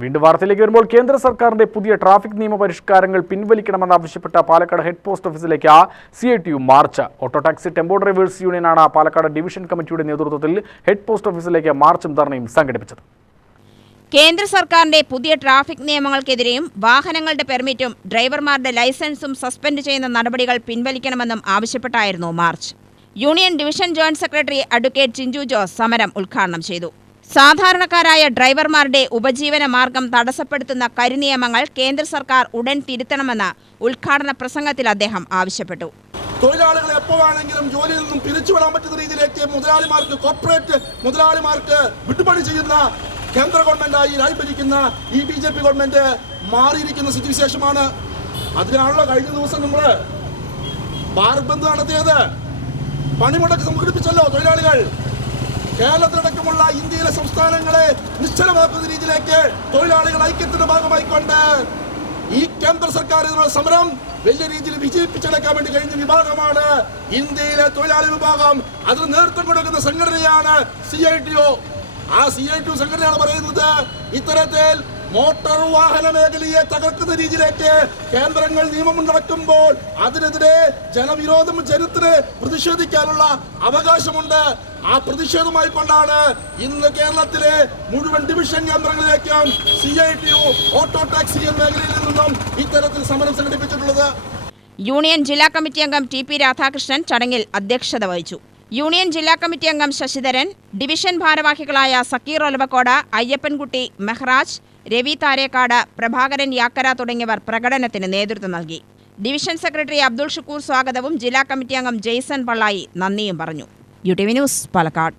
വീണ്ടും വാർത്തയിലേക്ക് വരുമ്പോൾ കേന്ദ്ര സർക്കാരിന്റെ പുതിയ ട്രാഫിക് നിയമ പരിഷ്കാരങ്ങൾ പിൻവലിക്കണമെന്നാവശ്യപ്പെട്ട പാലക്കാട് ഹെഡ് പോസ്റ്റ് ഓഫീസിലേക്ക് CITU march. Auto taxi tempo drivers യൂണിയനാണ് പാലക്കാട് ഡിവിഷൻ കമ്മിറ്റിയുടെ നേതൃത്വത്തിൽ ഹെഡ് പോസ്റ്റ് ഓഫീസിലേക്ക് മാർച്ചും ധർണയും സംഘടിപ്പിച്ചത്. കേന്ദ്ര സർക്കാരിന്റെ പുതിയ ട്രാഫിക് നിയമങ്ങൾക്കെതിരെയും വാഹനങ്ങളുടെ പെർമിറ്റും ഡ്രൈവർമാരുടെ ലൈസൻസും സസ്പെൻഡ് ചെയ്യുന്ന നടപടികൾ പിൻവലിക്കണമെന്നും ആവശ്യപ്പെട്ടായിരുന്നു march. Union division joint secretary advocate Chinchu Jose സമരം ഉദ്ഘാടനം ചെയ്തു. സാധാരണക്കാരായ ഡ്രൈവർമാരുടെ ഉപജീവന മാർഗം തടസ്സപ്പെടുത്തുന്ന കരിനിയമങ്ങൾ കേന്ദ്ര സർക്കാർ ഉടൻ തിരുത്തണമെന്ന് ഉദ്ഘാടന പ്രസംഗത്തിൽ അദ്ദേഹം ആവശ്യപ്പെട്ടു. തൊഴിലാളികളെ എപ്പോഴാണെങ്കിലും ജോലിയിൽ നിന്നും പിരിച്ചുവിടാൻ പറ്റുന്ന രീതിയിലേക്ക് മുതലാളിമാർക്ക്, കോർപ്പറേറ്റ് മുതലാളിമാർക്ക് വിട്ടുപണി ചെയ്യുന്ന കേന്ദ്ര ഗവൺമെന്റായി രാജ്യം ഭരിക്കുന്ന ഈ BJP ഗവൺമെന്റ് മാറിയിരിക്കുന്ന സ്ഥിതിവിശേഷമാണ്. അതിനാണല്ലോ കഴിഞ്ഞ ദിവസം നമ്മൾ ഭാരത് ബന്ദ് നടത്തിയത്. പണിമുടക്ക് സംഘടിപ്പിച്ചല്ലോ തൊഴിലാളികൾ. കേരളത്തിലടക്കമുള്ള ഇന്ത്യയിലെ സംസ്ഥാനങ്ങളെ നിശ്ചലമാക്കുന്ന രീതിയിലേക്ക് തൊഴിലാളികൾ ഐക്യത്തിന്റെ ഭാഗമായിക്കൊണ്ട് ഈ കേന്ദ്ര സർക്കാർ ഇതിനുള്ള സമരം വലിയ രീതിയിൽ വിജയിപ്പിച്ചെടുക്കാൻ വേണ്ടി കഴിഞ്ഞ വിഭാഗമാണ് ഇന്ത്യയിലെ തൊഴിലാളി വിഭാഗം. അതിന് നേതൃത്വം കൊടുക്കുന്ന സംഘടനയാണ് CITU. ആ CITU സംഘടനയാണ് പറയുന്നത്, ഇത്തരത്തിൽ മോട്ടോർ വാഹന മേഖലയെ തകർക്കുന്ന രീതിയിലേക്ക് കേന്ദ്രങ്ങൾ നിയമമുണ്ടാക്കുമ്പോൾ അതിനെതിരെ ജനവിരോധം ജനത്തിന് പ്രതിഷേധിക്കാനുള്ള അവകാശമുണ്ട്. ആ പ്രതിഷേധമായി കൊണ്ടാണ് ഇന്ന് കേരളത്തിലെ മുഴുവൻ ഡിവിഷൻ കേന്ദ്രങ്ങളിലേക്കും CITU ഓട്ടോ ടാക്സി മേഖലയിൽ നിന്നും ഇത്തരത്തിൽ സമരം സംഘടിപ്പിച്ചിട്ടുള്ളത്. യൂണിയൻ ജില്ലാ കമ്മിറ്റി അംഗം TP രാധാകൃഷ്ണൻ ചടങ്ങിൽ അധ്യക്ഷത വഹിച്ചു. യൂണിയൻ ജില്ലാ കമ്മിറ്റി അംഗം ശശിധരൻ, ഡിവിഷൻ ഭാരവാഹികളായ സക്കീർ ഒലവക്കോട്, അയ്യപ്പൻകുട്ടി, മെഹ്റാജ്, രവി താരേക്കാട്, പ്രഭാകരൻ യാക്കര തുടങ്ങിയവർ പ്രകടനത്തിന് നേതൃത്വം നൽകി. ഡിവിഷൻ സെക്രട്ടറി അബ്ദുൾ ഷുക്കൂർ സ്വാഗതവും ജില്ലാ കമ്മിറ്റി അംഗം ജെയ്സൺ പള്ളായി നന്ദിയും പറഞ്ഞു. UTV news, Palakkad.